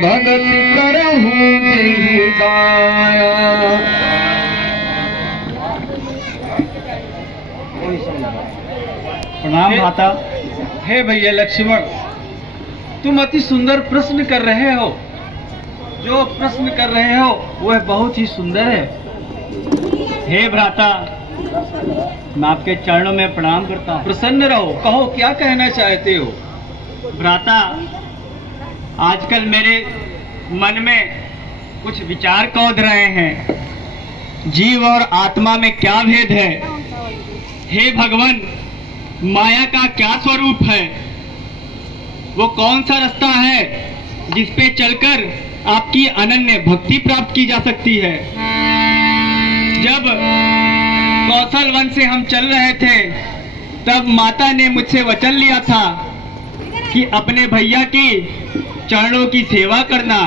भगति करहूँ तेहि दाया। प्रणाम भ्राता। हे भैया लक्ष्मण, तुम अति सुंदर प्रश्न कर रहे हो। जो प्रश्न कर रहे हो वह बहुत ही सुंदर है। हे भ्राता, मैं आपके चरणों में प्रणाम करता हूँ। प्रसन्न रहो, कहो क्या कहना चाहते हो। भ्राता, आजकल मेरे मन में कुछ विचार कौध रहे हैं। जीव और आत्मा में क्या भेद है? हे भगवान, माया का क्या स्वरूप है? वो कौन सा रास्ता है जिस पे चलकर आपकी अनन्य भक्ति प्राप्त की जा सकती है? जब कौशल वन से हम चल रहे थे तब माता ने मुझसे वचन लिया था कि अपने भैया की चरणों की सेवा करना।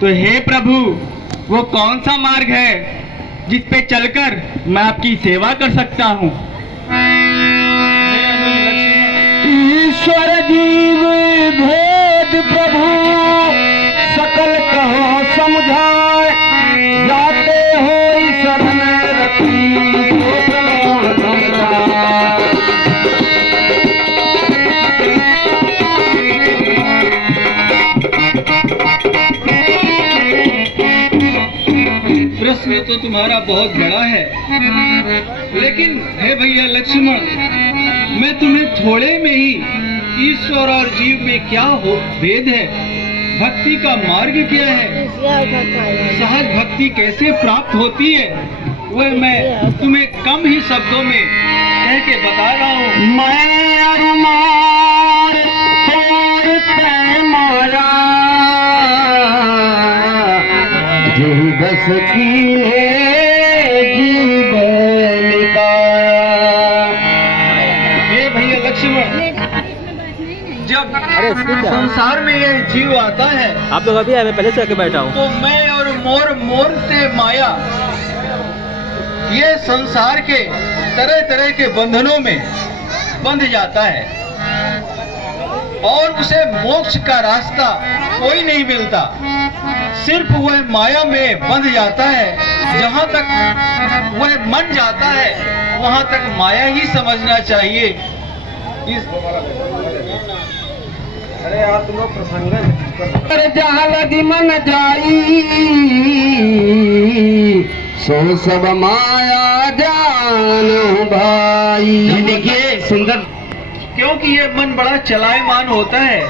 तो हे प्रभु, वो कौन सा मार्ग है जिस पे चलकर मैं आपकी सेवा कर सकता हूँ? ईश्वर जीव भेद प्रभु सकल कहो समझाए, जाते हो शरण रति को प्रमाण समझाए। प्रश्न तो तुम्हारा बहुत बड़ा है, लेकिन हे भैया लक्ष्मण, मैं तुम्हें थोड़े में ही ईश्वर और जीव में क्या हो भेद है, भक्ति का मार्ग क्या है, सहज भक्ति कैसे प्राप्त होती है, वह मैं तुम्हें कम ही शब्दों में कह के बता रहा हूँ। मैं अरुमार और पैमारा जी बस की जब संसार में ये जीव आता है, आप लोग अभी आए, मैं पहले से आके बैठा हूँ। तो मैं और मोर से माया ये संसार के तरह तरह के बंधनों में बंध जाता है और उसे मोक्ष का रास्ता कोई नहीं मिलता। सिर्फ वह माया में बंध जाता है। जहाँ तक वह मन जाता है वहाँ तक माया ही समझना चाहिए। अरे यार तुम लोग प्रसंग जहाँ लगी मन जाई, सो सब माया जान भाई। देखिए सुंदर, क्योंकि ये मन बड़ा चलायमान होता है।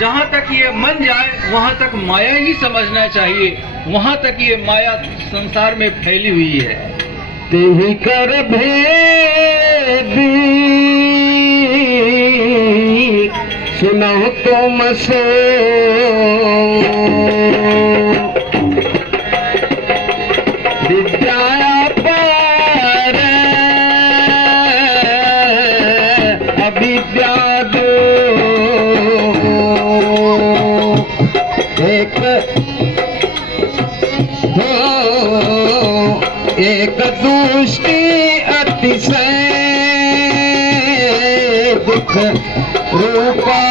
जहाँ तक ये मन जाए वहाँ तक माया ही समझना चाहिए। वहाँ तक ये माया संसार में फैली हुई है। तेहि कर भेद सुनो तुम सो, विद्या पर अविद्या दो, एक दुष्टि अतिशय दुख रूपा,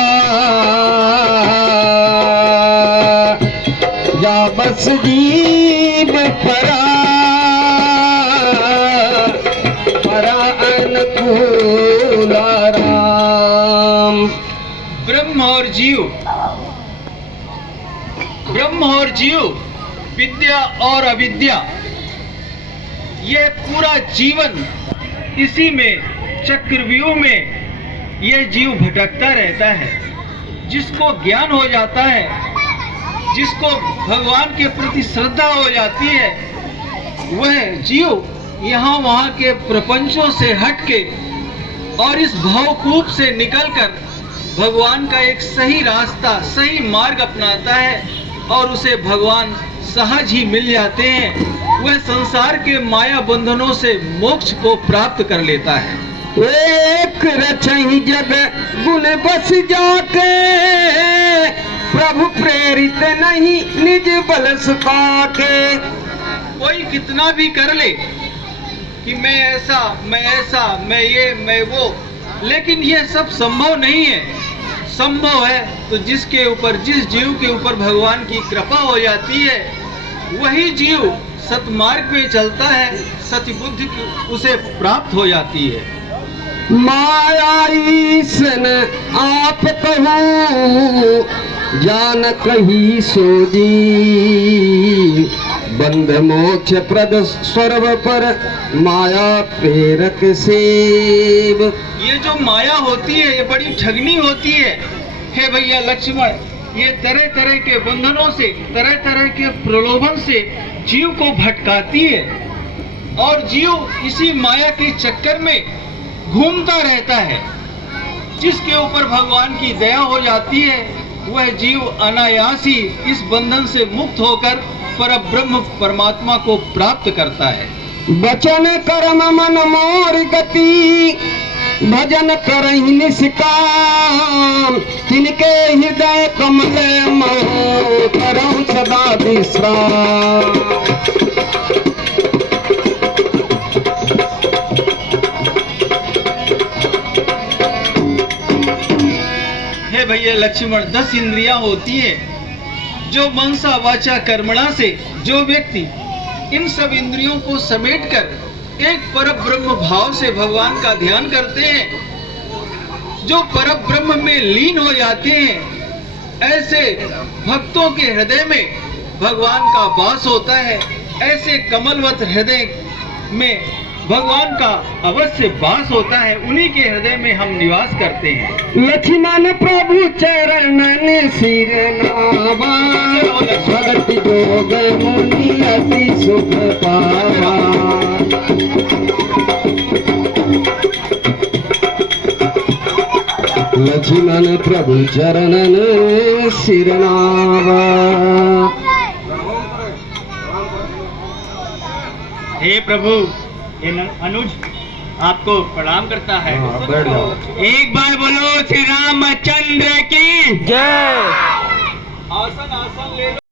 या बस जीव परा अनुकूल राम। ब्रह्म और जीव, विद्या और अविद्या, ये पूरा जीवन इसी में चक्रव्यूह में ये जीव भटकता रहता है। जिसको ज्ञान हो जाता है, जिसको भगवान के प्रति श्रद्धा हो जाती है, वह जीव यहाँ वहाँ के प्रपंचों से हटके और इस भवकूप से निकलकर भगवान का एक सही रास्ता, सही मार्ग अपनाता है और उसे भगवान सहज ही मिल जाते हैं। वह संसार के माया बंधनों से मोक्ष को प्राप्त कर लेता है। एक रचहि जग गुण बस जाके, प्रभु प्रेरित नहीं निज बल सुखा के। कोई कितना भी कर ले कि मैं ऐसा, मैं ये, मैं वो, लेकिन यह सब संभव नहीं है। संभव है तो जिसके ऊपर, जिस जीव के ऊपर भगवान की कृपा हो जाती है, वही जीव सतमार्ग में चलता है, सत्य बुद्धि उसे प्राप्त हो जाती है। माया ईसन आप कहूँ जान कही सोजी, बंध मोक्ष प्रद सर्व पर माया प्रेरक सेव। ये जो माया होती है ये बड़ी ठगनी होती है हे भैया लक्ष्मण। ये तरह तरह के बंधनों से, तरह तरह के प्रलोभन से जीव को भटकाती है और जीव इसी माया के चक्कर में घूमता रहता है। जिसके ऊपर भगवान की दया हो जाती है वह जीव अनायास ही इस बंधन से मुक्त होकर परब्रह्म परमात्मा को प्राप्त करता है। वचन कर्म मन मोर गति, भजन करहि निष्काम, तिनके हृदय कमल मोह करहु सदा विश्राम। हे भैया लक्ष्मण, 10 इंद्रियां होती है जो मनसा वाचा कर्मणा से जो व्यक्ति इन सब इंद्रियों को समेटकर एक परब्रह्म भाव से भगवान का ध्यान करते हैं, जो परब्रह्म में लीन हो जाते हैं, ऐसे भक्तों के हृदय में भगवान का वास होता है। ऐसे कमलवत हृदय में भगवान का अवश्य वास होता है, उन्हीं के हृदय में हम निवास करते हैं। लक्ष्मण प्रभु चरणन सिर नावा, भगति जोग मुनि अति सुख पावा। लक्ष्मण प्रभु चरणन सिर नावा। हे प्रभु, ये अनुज आपको प्रणाम करता है। बैठ जाओ। एक बार बोलो श्री रामचंद्र की जय। आसन आसन ले लो।